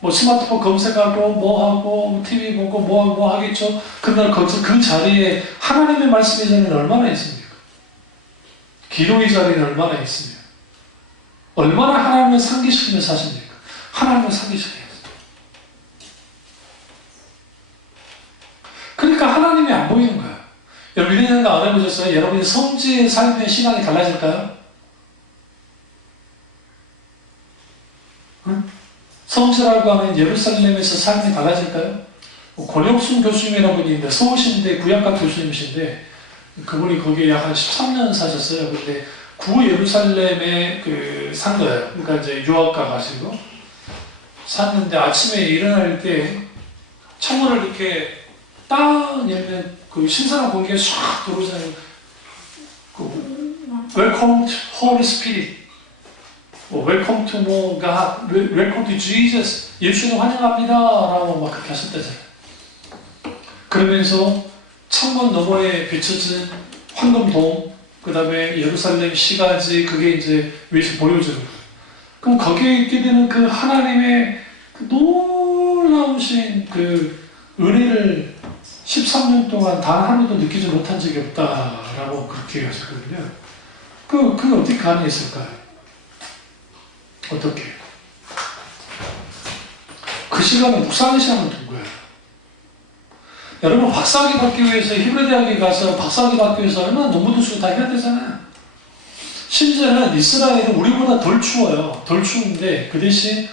뭐 스마트폰 검색하고 뭐하고 TV 보고 뭐하고 뭐 하겠죠. 그날 그 자리에 하나님의 말씀의 자리는 얼마나 있습니까? 기도의 자리는 얼마나 있습니까? 얼마나 하나님을 상기시키며 사십니까? 하나님을 상기시켜야 돼요. 그러니까 하나님이 안 보이는 거예요. 여러분 이런 생각 안 해보셨어요? 여러분이 성지의 삶의 신앙이 달라질까요? 응? 성지라고 하면 예루살렘에서 삶이 달라질까요? 권혁순 교수님이라는 분이 있는데 서울신대 구약학 교수님이신데 그분이 거기에 약 한 13년 사셨어요. 근데 구 예루살렘에 산 거예요. 그러니까 이제 유학 가가지고 샀는데 아침에 일어날 때 창문을 이렇게 딱 열면 신선한 공기가 쫙 들어오잖아요. Welcome to Holy Spirit. Welcome to God. Welcome to Jesus. 예수님 환영합니다. 라고 막 그렇게 하셨다잖아요. 그러면서 창문 너머에 비춰진 황금돔, 그 다음에 예루살렘 시가지, 그게 이제 위에서 보여주는 거예요. 그럼 거기에 있게 되는 그 하나님의 놀라우신 은혜를 13년 동안 단 하루도 느끼지 못한 적이 없다라고 그렇게 하셨거든요. 그게 어떻게 가능했을까요? 어떻게? 그 시간에 묵상의 시간을 둔 거예요. 여러분 박사학위 받기 위해서 히브리 대학에 가서 박사학위 받기 위해서 얼마나 논문도 쓰고 다 해야 되잖아요. 심지어는 이스라엘은 우리보다 덜 추워요. 덜 추운데 그 대신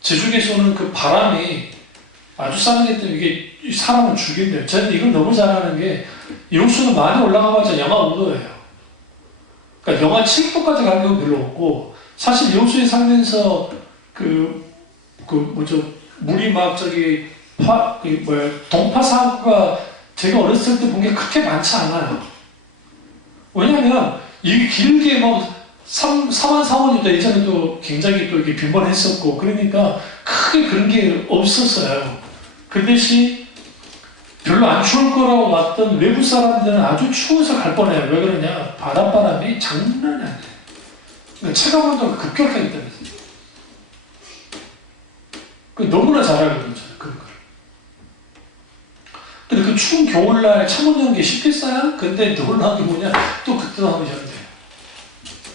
제주에서 오는 그 바람이 아주 싸늘기 때문에 이게 사람을 죽인대요. 저는 이걸 너무 잘하는 게 여수는 많이 올라가봤자 영하 5도예요. 그러니까 영하 7도까지 가는 건 별로 없고 사실 여수에 살면서 물이 막 동파 사고가 제가 어렸을 때 본 게 그렇게 많지 않아요. 왜냐하면 이게 길게 사만 사원이도 예전에도 굉장히 또 이렇게 빈번했었고 그러니까 크게 그런 게 없었어요. 그 대신 별로 안 추울 거라고 왔던 외국 사람들은 아주 추워서 갈 뻔해요. 왜 그러냐? 바닷바람이 장난이 아니에요. 그러니까 체감온도가 급격하기 때문에. 너무나 잘 알거든요. 그런 걸. 근데 그 추운 겨울날 창문 여는 게 쉽겠어요? 근데 놀라운 게 뭐냐? 또 그때도 하면 열대요.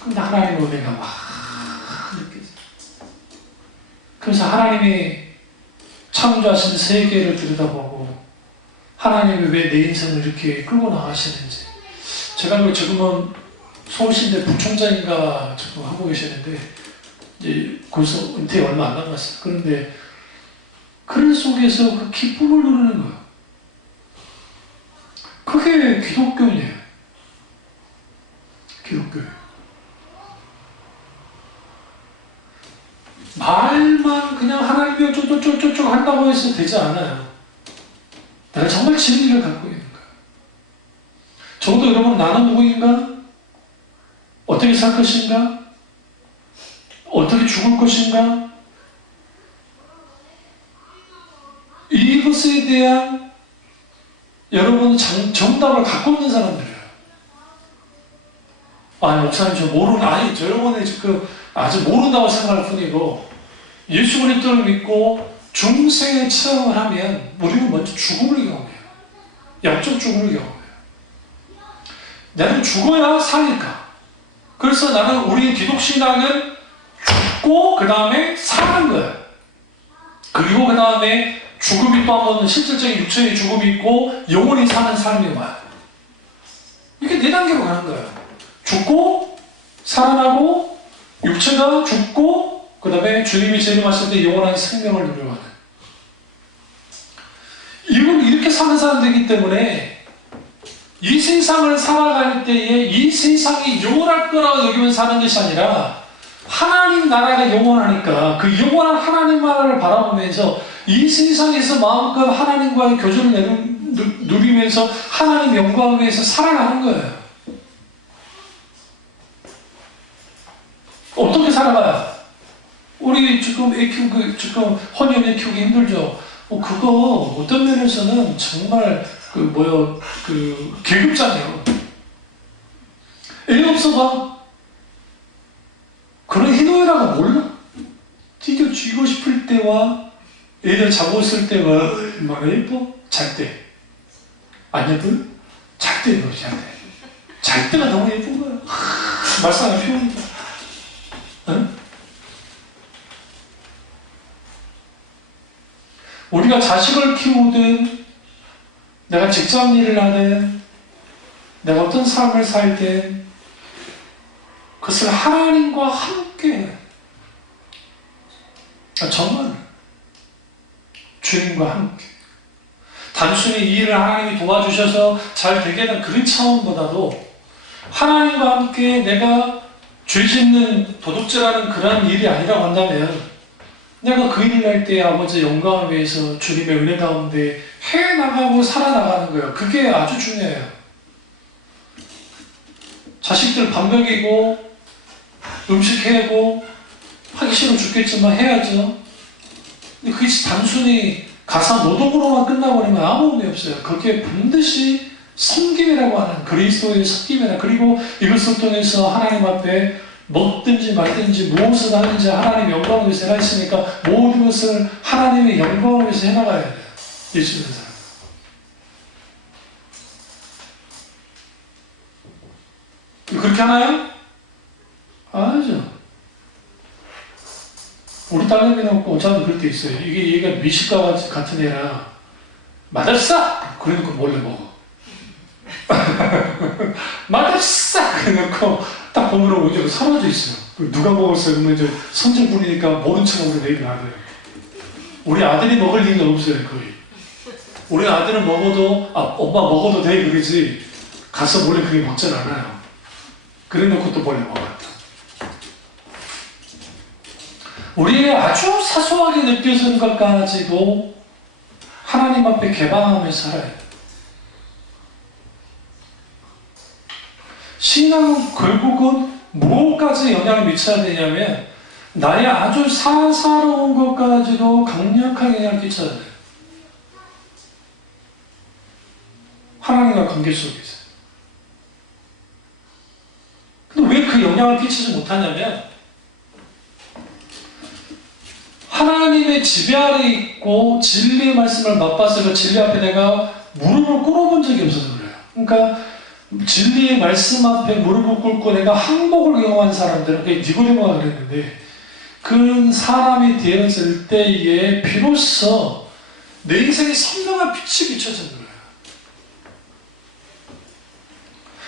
근데 하나님의 은혜가 막 느껴져요. 그래서 하나님이 창조하신 세계를 들여다보고 하나님이 왜 내 인생을 이렇게 끌고 나가시는지. 제가 지금은 서울시인데 부총장인가 지금 하고 계시는데 이제 거기서 은퇴 얼마 안 남았어요. 그런데 그런 속에서 그 기쁨을 누리는 거예요. 그게 기독교예요. 기독교예요. 말만 그냥 하나님이 어쩌고저쩌고 한다고 해서 되지 않아요. 내가 정말 진리를 갖고 있는 거예요. 적어도 여러분, 나는 누구인가? 어떻게 살 것인가? 어떻게 죽을 것인가? 이것에 대한 여러분 정답을 갖고 있는 사람들이에요. 아니, 목사님 저 아니, 저 여러분이 아직 모른다고 생각할 뿐이고, 예수 그리스도를 믿고 중생의 체험을 하면 우리는 먼저 죽음을 경험해요. 영적 죽음을 경험해요. 나는 죽어야 사니까. 그래서 우리 기독신앙은 죽고 그 다음에 사는 거예요. 그리고 그 다음에 죽음이 또 한 번은 실질적인 육체의 죽음이 있고 영원히 사는 삶이 와요. 이게 4단계로 가는 거예요. 죽고 살아나고 육체가 죽고 그 다음에 주님이 재림하실 때 영원한 생명을 누려가는, 이건 이렇게 사는 사람들이기 때문에 이 세상을 살아갈 때에 이 세상이 영원할 거라고 여기면 사는 것이 아니라 하나님 나라가 영원하니까 그 영원한 하나님 나라를 바라보면서 이 세상에서 마음껏 하나님과의 교제를 누리면서 하나님 영광을 위해서 살아가는 거예요. 어떻게 살아가요? 우리 지금 애 키우기, 지금 혼연애 키우기 힘들죠? 그거 어떤 면에서는 정말 계급자네요. 애 없어봐. 그런 희노애락을 몰라. 튀겨 쥐고 싶을 때와 애들 자고 있을 때가 얼마나 예뻐? 잘 때. 안 예뻐요? 잘 때 예뻐요, 잘 때. 잘 때가 너무 예쁜 거야. 말썽을 피우니까. 응? 우리가 자식을 키우든, 내가 직장 일을 하든, 내가 어떤 삶을 살든, 그것을 하나님과 함께, 정말 주님과 함께, 단순히 이 일을 하나님이 도와주셔서 잘 되게 하는 그런 차원보다도 하나님과 함께 내가 죄 짓는 도둑질하는 그런 일이 아니라고 한다면 내가 그 일을 할 때 아버지 영광을 위해서 주님의 은혜 가운데 해나가고 살아나가는 거예요. 그게 아주 중요해요. 자식들 밥 먹이고 음식 해고 하기 싫으면 죽겠지만 해야죠. 근데 그게 단순히 가사 노동으로만 끝나버리면 아무 의미 없어요. 그게 반드시 섬김이라고 하는 그리스도의 섬김이라, 그리고 이것을 통해서 하나님 앞에 먹든지 말든지 무엇을 하든지 하나님 영광을 위해서 해나있으니까 모든 것을 하나님의 영광을 위해서 해나가야 돼요. 예수 믿는 사람. 그렇게 하나요? 아니죠. 우리 딸내미는 어차피 그럴 때 있어요. 얘가 미식가 같은 애라 맛없어! 그러니까 몰래 먹어. 맛없어! 그래놓고 딱 보면 이제 사라져 있어요. 누가 먹었어요? 그러면 이제 성질 부리니까 모른 척하고 내일 나가요. 우리 아들이 먹을 일은 없어요, 거의. 우리 아들은 먹어도, 엄마 먹어도 돼, 그러지. 가서 몰래 그게 먹진 않아요. 그래 놓고 또 몰래 먹어요. 우리의 아주 사소하게 느껴지는 것까지도 하나님 앞에 개방하며 살아야 돼요. 신앙은 결국은 무엇까지 영향을 미쳐야 되냐면 나의 아주 사사로운 것까지도 강력한 영향을 끼쳐야 돼요. 하나님과 관계 속에서. 근데 왜 그 영향을 끼치지 못하냐면 하나님의 지배 아래 있고 진리의 말씀을 맛봤을 때 진리 앞에 내가 무릎을 꿇어본 적이 없어서 그래요. 그러니까 진리의 말씀 앞에 무릎을 꿇고 내가 항복을 경험한 사람들은, 니고데모가 그랬는데, 그 사람이 되었을 때에 비로소 내 인생에 선명한 빛이 비춰진 거예요.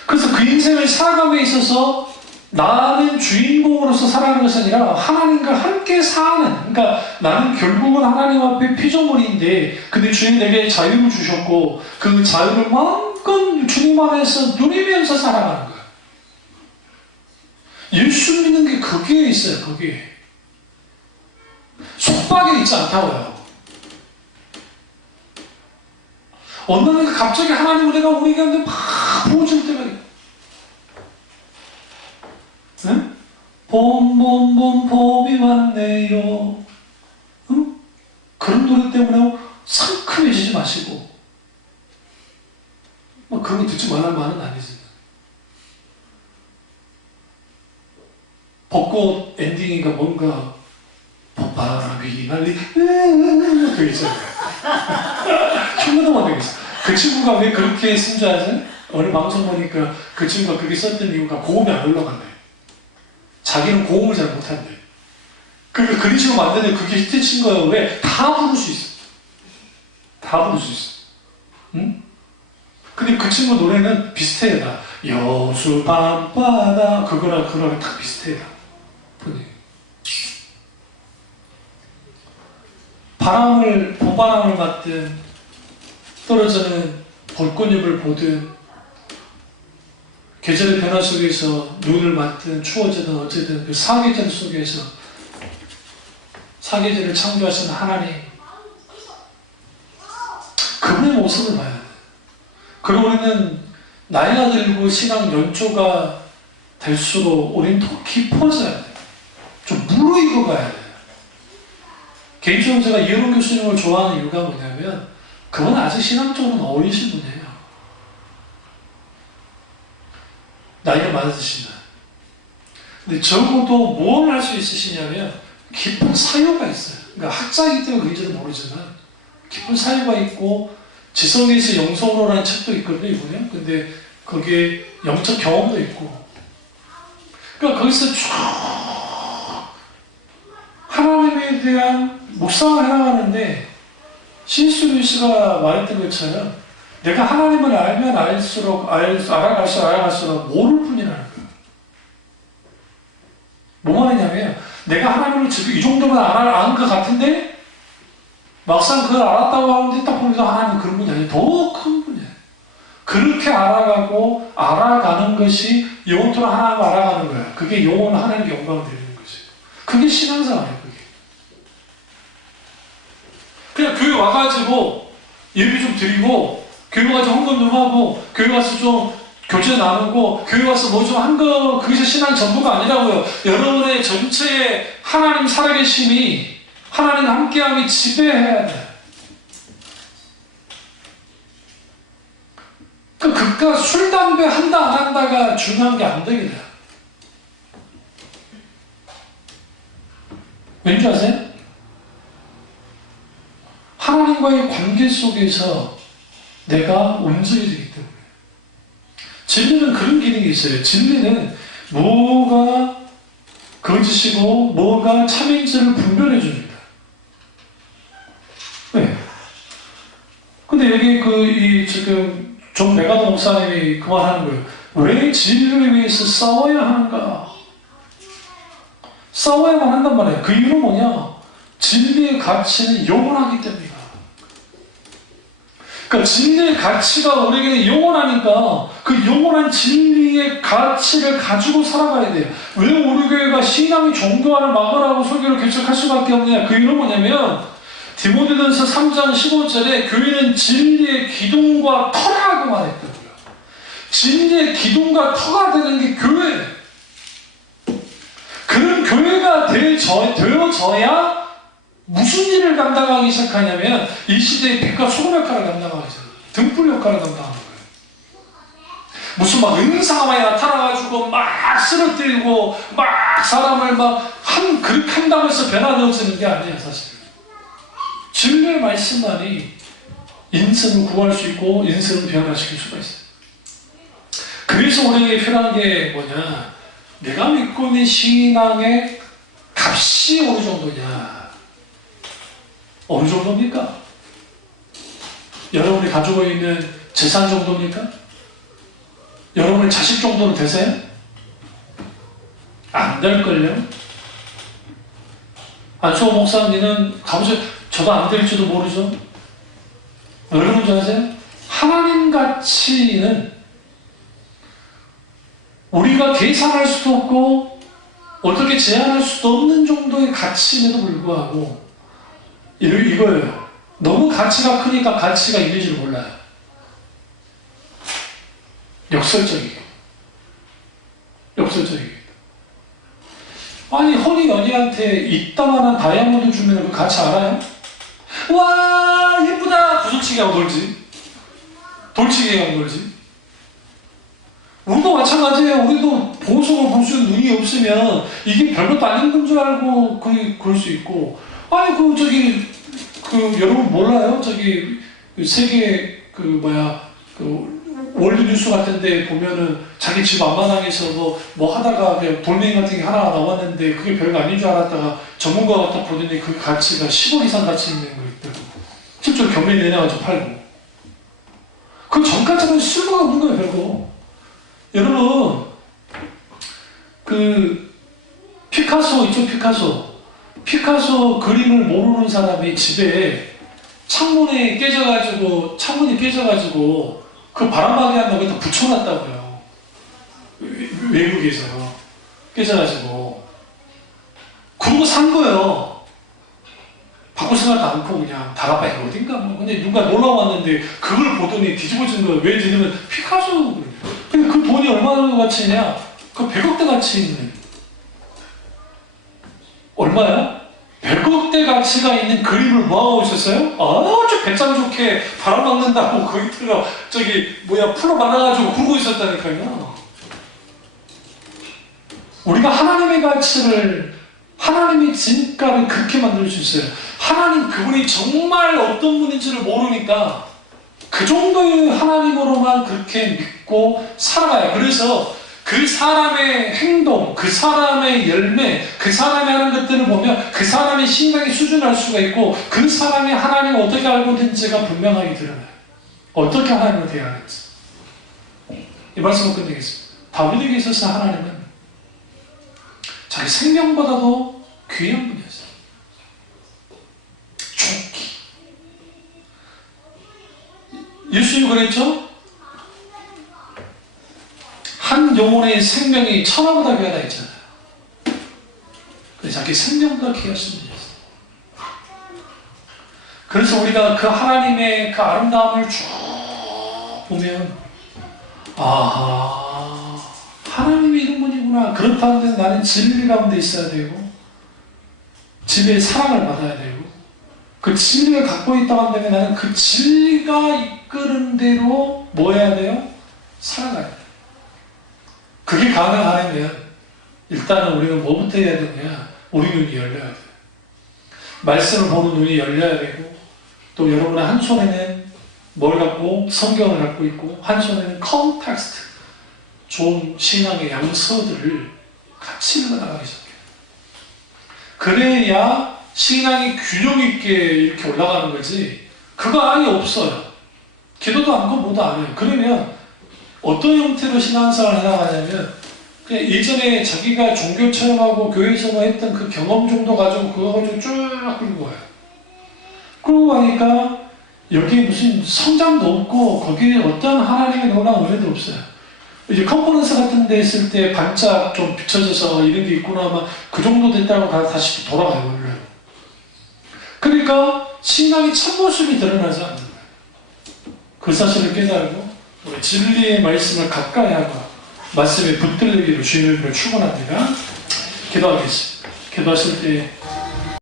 그래서 그 인생을 살아감에 있어서 나는 주인공으로서 살아가는 것이 아니라 하나님과 함께 사는, 그러니까 나는 결국은 하나님 앞에 피조물인데 근데 주님이 내게 자유를 주셨고 그 자유를 마음껏 주님 안에서 누리면서 살아가는 거야. 예수 믿는 게 거기에 있어요. 거기에. 속박에 있지 않다고요. 어느 날 갑자기 하나님 은혜가 우리 가운데 막 부어질 때가 있고, 응? 봄이 왔네요. 응? 그런 노래 때문에 상큼해지지 마시고, 뭐 그런 거 듣지 말란 말은 아니지. 벚꽃 엔딩이니까 뭔가 봄바람이 날리 그게 있잖아요. 흉내도 안 되겠어. 그 친구가 왜 그렇게 쓴 줄 아세요? 어느 방송 보니까 그 친구가 그렇게 썼던 이유가 고음이 안 올라간대. 자기는 고음을 잘 못한대. 그러니까 그런 식으로 만드는데 그게 히트친 거예요. 왜? 다 부를 수 있어. 다 부를 수 있어. 응? 근데 그 친구 노래는 비슷해요. 다. 여수 밤바다 그거랑 다 비슷해요. 봄바람을 맞든 떨어지는 벚꽃잎을 보든 계절의 변화 속에서 눈을 맞든 추워지든 어쨌든 그 사계절 속에서 사계절을 창조하신 하나님, 그분의 모습을 봐야 돼. 그리고 우리는 나이가 들고 신앙 연조가 될수록 우리는 더 깊어져야 돼. 좀 무르익어 가야 돼. 개인적으로 제가 이혜론 교수님을 좋아하는 이유가 뭐냐면 그건 아직 신앙적으로는 어리신 분이에요. 나이가 많으시나. 근데 적어도 뭘 할 수 있으시냐면 깊은 사유가 있어요. 그러니까 학자이기 때문에 그런지는 모르지만 깊은 사유가 있고 지성에서 영성으로라는 책도 있거든요, 이분이. 근데 거기에 영적 경험도 있고. 그러니까 거기서 쭉 하나님에 대한 묵상을 해나가는데 C.S. 루이스가 말했던 것처럼 내가 하나님을 알면 알갈수록 모를 뿐이라는 거예요. 뭐 말이냐면 내가 하나님을 지금 이 정도만 아는 것 같은데 막상 그걸 알았다고 하는데 딱 보니까 하나님은 그런 분이 아니에요. 더 큰 분이에요. 그렇게 알아가고 알아가는 것이 영원토록 하나님을 알아가는 거예요. 그게 영원 하나님께 영광을 드리는 거지. 그게 신앙생활이에요. 그게. 그냥 교회 와가지고 예배 좀 드리고 교회 가서 헌금 좀 하고 교회 가서 좀 교제 나누고 교회 가서 뭐 좀 한 거 그것이 신앙 전부가 아니라고요. 여러분의 전체의 하나님 살아계심이 하나님 함께함이 지배해야 돼. 그러니까 술, 담배 한다 안 한다가 중요한 게 안 되게 돼요. 왠지 아세요? 하나님과의 관계 속에서 내가 움직여지기 때문에. 진리는 그런 기능이 있어요. 진리는 뭐가 거짓이고 뭐가 참인지를 분별해 줍니다. 네. 근데 여기 지금 존 메가더 목사님이 그 말 하는 거예요. 왜 진리를 위해서 싸워야 하는가? 싸워야만 한단 말이에요. 그 이유는 뭐냐? 진리의 가치는 영원하기 때문이다. 그러니까 진리의 가치가 우리에게 영원하니까 그 영원한 진리의 가치를 가지고 살아가야 돼요. 왜 우리 교회가 신앙의 종교화를 막으라고 설교를 개척할 수밖에 없느냐? 그 이유는 뭐냐면 디모데전서 3장 15절에 교회는 진리의 기둥과 터라고 말했거든요. 진리의 기둥과 터가 되는 게 교회예요. 그런 교회가 되어져야 무슨 일을 감당하기 시작하냐면 이 시대의 빛과 소금 역할을 감당하기 시작해요. 등불 역할을 감당하는 거예요. 무슨 막 은사가 나타나가지고 막 쓰러뜨리고 막 사람을 그렇게 한다고 해서 변화되어지는 게 아니에요. 사실 진리의 말씀만이 인생을 구할 수 있고 인생을 변화시킬 수가 있어요. 그래서 우리에게 필요한 게 뭐냐, 내가 믿고 있는 신앙의 값이 어느 정도냐. 어느 정도입니까? 여러분이 가지고 있는 재산 정도입니까? 여러분의 자식 정도는 되세요? 안 될걸요? 안수호 목사님은 가보세요. 저도 안 될지도 모르죠. 왜 그런 줄 아세요? 하나님 가치는 우리가 계산할 수도 없고 어떻게 제한할 수도 없는 정도의 가치임에도 불구하고 이거예요. 너무 가치가 크니까 가치가 있는지를 몰라요. 역설적이에요. 역설적이에요. 아니 허니 연희한테 이따만한 다이아몬드 주면 그 가치 알아요? 와 예쁘다 구슬치기 하고 놀지. 돌치기 하고 놀지. 우리도 마찬가지예요. 우리도 보석을 볼 수 있는 눈이 없으면 이게 별것도 아닌 건 줄 알고 그럴 수 있고, 아니 여러분 몰라요? 세계 월드 뉴스 같은데 보면은 자기 집 앞마당에서 뭐 하다가 그냥 돌멩이 같은 게 하나가 나왔는데 그게 별거 아닌 줄 알았다가 전문가가 딱 보더니 그 가치가 10억 이상 가치 있는 거 있더라고. 실제로 경매 내놔가지고 팔고. 그 전까지는 쓸모가 없는 거예요, 별거. 여러분, 피카소 있죠, 피카소 그림을 모르는 사람이 집에 창문이 깨져가지고 그 바람막이 한다고 다 붙여놨다고요. 외국에서 깨져가지고. 그러고 산 거예요. 바꿀 생각도 않고 그냥 다락방이 어딘가 근데 누가 놀러 왔는데 그걸 보더니 뒤집어진 거예요. 왜 이러면 피카소. 근데 그 돈이 얼마나 가치냐? 그 100억대 가치 있는. 얼마야? 100억대 가치가 있는 그림을 뭐하고 있었어요? 아주 배짱 좋게 바람 막는다고 거기 들어 풀로 말아가지고 그러고 있었다니까요. 우리가 하나님의 가치를, 하나님의 진가를 그렇게 만들 수 있어요. 하나님 그분이 정말 어떤 분인지를 모르니까 그 정도의 하나님으로만 그렇게 믿고 살아가요. 그래서 그 사람의 행동, 그 사람의 열매, 그 사람이 하는 것들을 보면 그 사람의 신앙이 수준할 수가 있고 그 사람이 하나님을 어떻게 알고 있는지가 분명하게 드러나요. 어떻게 하나님을 대하는지. 이 말씀을 끝내겠습니다. 다윗에게 있어서 하나님은 자기 생명보다도 귀한 분이었어요. 좋기. 예수님 그랬죠? 한 영혼의 생명이 천하보다 귀하다 했잖아요. 그래서 자기 생명보다 귀하신 분이었어요. 그래서 우리가 그 하나님의 그 아름다움을 쭉 보면 아하, 하나님이 이런 분이구나. 그렇다는데 나는 진리 가운데 있어야 되고 진리의 사랑을 받아야 되고 그 진리를 갖고 있다고 한다면 나는 그 진리가 이끄는 대로 뭐 해야 돼요? 살아가야 돼요. 그게 가능하려면 일단은 우리는 뭐부터 해야 되냐? 우리 눈이 열려야 돼요. 말씀을 보는 눈이 열려야 되고 또 여러분의 한 손에는 뭘 갖고? 성경을 갖고 있고 한 손에는 컨텍스트, 좋은 신앙의 양서들을 같이 읽어나가기 시작해요. 그래야 신앙이 균형 있게 이렇게 올라가는 거지 그거 아예 없어요. 기도도 않고 뭐도 안 해요. 그러면 어떤 형태로 신앙생활을 해나가냐면 그냥 예전에 자기가 종교 체험하고 교회에서 했던 그 경험 정도 가지고 그거 가지고 쭉 끌고 가요. 끌고 가니까 여기에 무슨 성장도 없고 거기에 어떤 하나님의 놀라운 은혜도 없어요. 이제 컨퍼런스 같은 데 있을 때 반짝 좀 비춰져서 이런 게 있구나 하면 그 정도 됐다고 다시 돌아가요. 원래. 그러니까 신앙의 참모습이 드러나지 않는 거예요. 그 사실을 깨달고 우리 진리의 말씀을 가까이 하고 말씀에 붙들리기로 주님의 이름으로 축원합니다. 기도하겠습니다. 기도하실 때